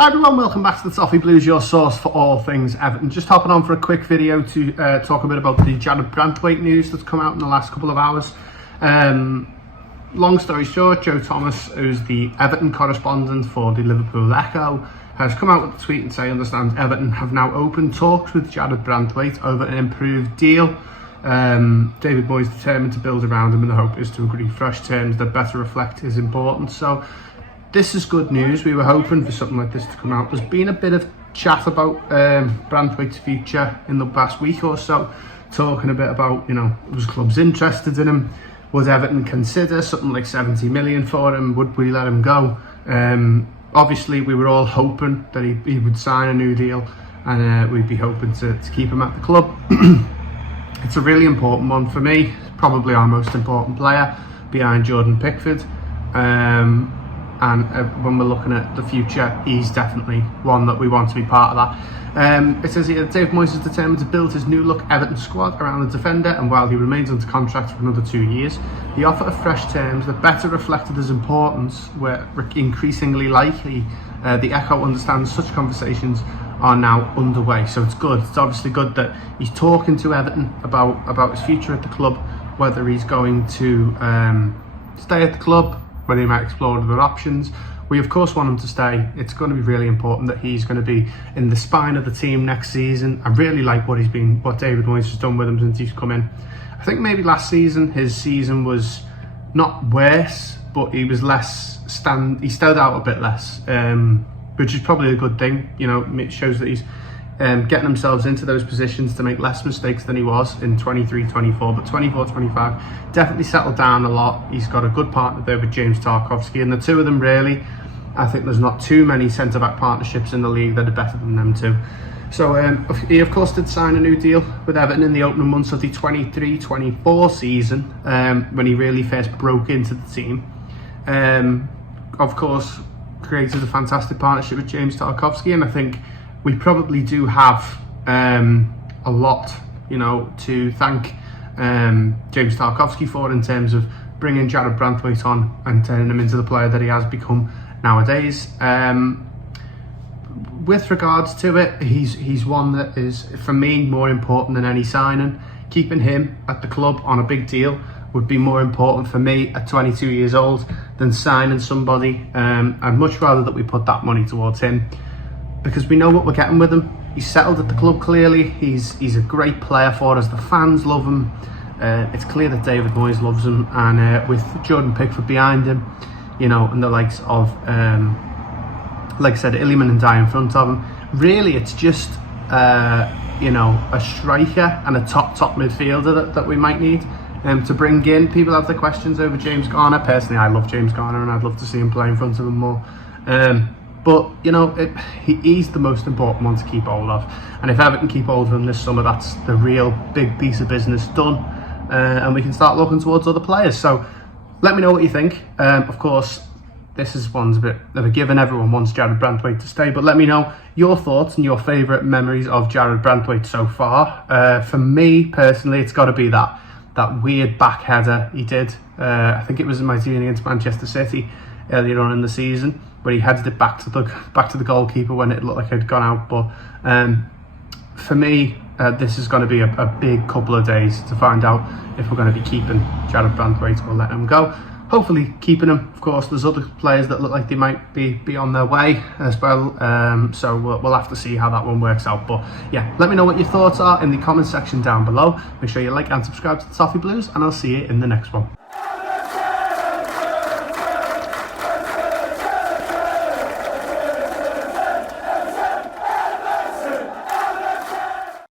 Hi everyone, welcome back to the Toffee Blues, your source for all things Everton. Just hopping on for a quick video to talk a bit about the Jarrad Branthwaite news that's come out in the last couple of hours. Long story short, Joe Thomas, who's the Everton correspondent for the Liverpool Echo, has come out with a tweet and say, understands Everton have now opened talks with Jarrad Branthwaite over an improved deal. David Moyes determined to build around him, and the hope is to agree fresh terms that better reflect his importance. So this is good news. We were hoping for something like this to come out. There's been a bit of chat about Branthwaite's future in the past week or so, talking a bit about, was clubs interested in him? Would Everton consider something like 70 million for him? Would we let him go? Obviously, we were all hoping that he would sign a new deal, and we'd be hoping to keep him at the club. It's a really important one for me, probably our most important player behind Jordan Pickford. And when we're looking at the future, he's definitely one that we want to be part of that. It says here, Dave Moyes is determined to build his new look Everton squad around the defender, and while he remains under contract for another 2 years, the offer of fresh terms that better reflected his importance were increasingly likely. The Echo understands such conversations are now underway, so it's good. It's obviously good that he's talking to Everton about his future at the club, whether he's going to stay at the club, whether he might explore other options. We of course want him to stay. It's going to be really important that he's going to be in the spine of the team next season. I really like what David Moyes has done with him since he's come in. I think maybe last season his season was not worse, but he was he stood out a bit less, which is probably a good thing. It shows that he's getting themselves into those positions to make less mistakes than he was in 23-24, but 24-25 definitely settled down a lot. He's got a good partner there with James Tarkowski, and the two of them really, I think there's not too many centre-back partnerships in the league that are better than them two. So he of course did sign a new deal with Everton in the opening months of the 23-24 season, when he really first broke into the team. Of course created a fantastic partnership with James Tarkowski, and I think we probably do have a lot, to thank James Tarkowski for, in terms of bringing Jarrad Branthwaite on and turning him into the player that he has become nowadays. With regards to it, he's one that is, for me, more important than any signing. Keeping him at the club on a big deal would be more important for me at 22 years old than signing somebody. I'd much rather that we put that money towards him, because we know what we're getting with him. He's settled at the club clearly. He's a great player for us. The fans love him. It's clear that David Moyes loves him, and with Jordan Pickford behind him, and the likes of, like I said, Iliman and Dye in front of him, really it's just a striker and a top midfielder that we might need to bring in. People have the questions over James Garner. Personally, I love James Garner, and I'd love to see him play in front of him more. But, he's the most important one to keep hold of. And if Everton keep hold of him this summer, that's the real big piece of business done. And we can start looking towards other players. So let me know what you think. Of course, one's a bit of a given. Everyone wants Jarrad Branthwaite to stay. But let me know your thoughts and your favourite memories of Jarrad Branthwaite so far. For me, personally, it's got to be that weird back header he did. I think it was in my team against Manchester City earlier on in the season, where he headed it back to the goalkeeper when it looked like it had gone out. But for me, this is going to be a big couple of days to find out if we're going to be keeping Jarrad Branthwaite or letting him go. Hopefully keeping him. Of course, there's other players that look like they might be on their way as well. So we'll have to see how that one works out. But yeah, let me know what your thoughts are in the comment section down below. Make sure you like and subscribe to the Toffee Blues, and I'll see you in the next one.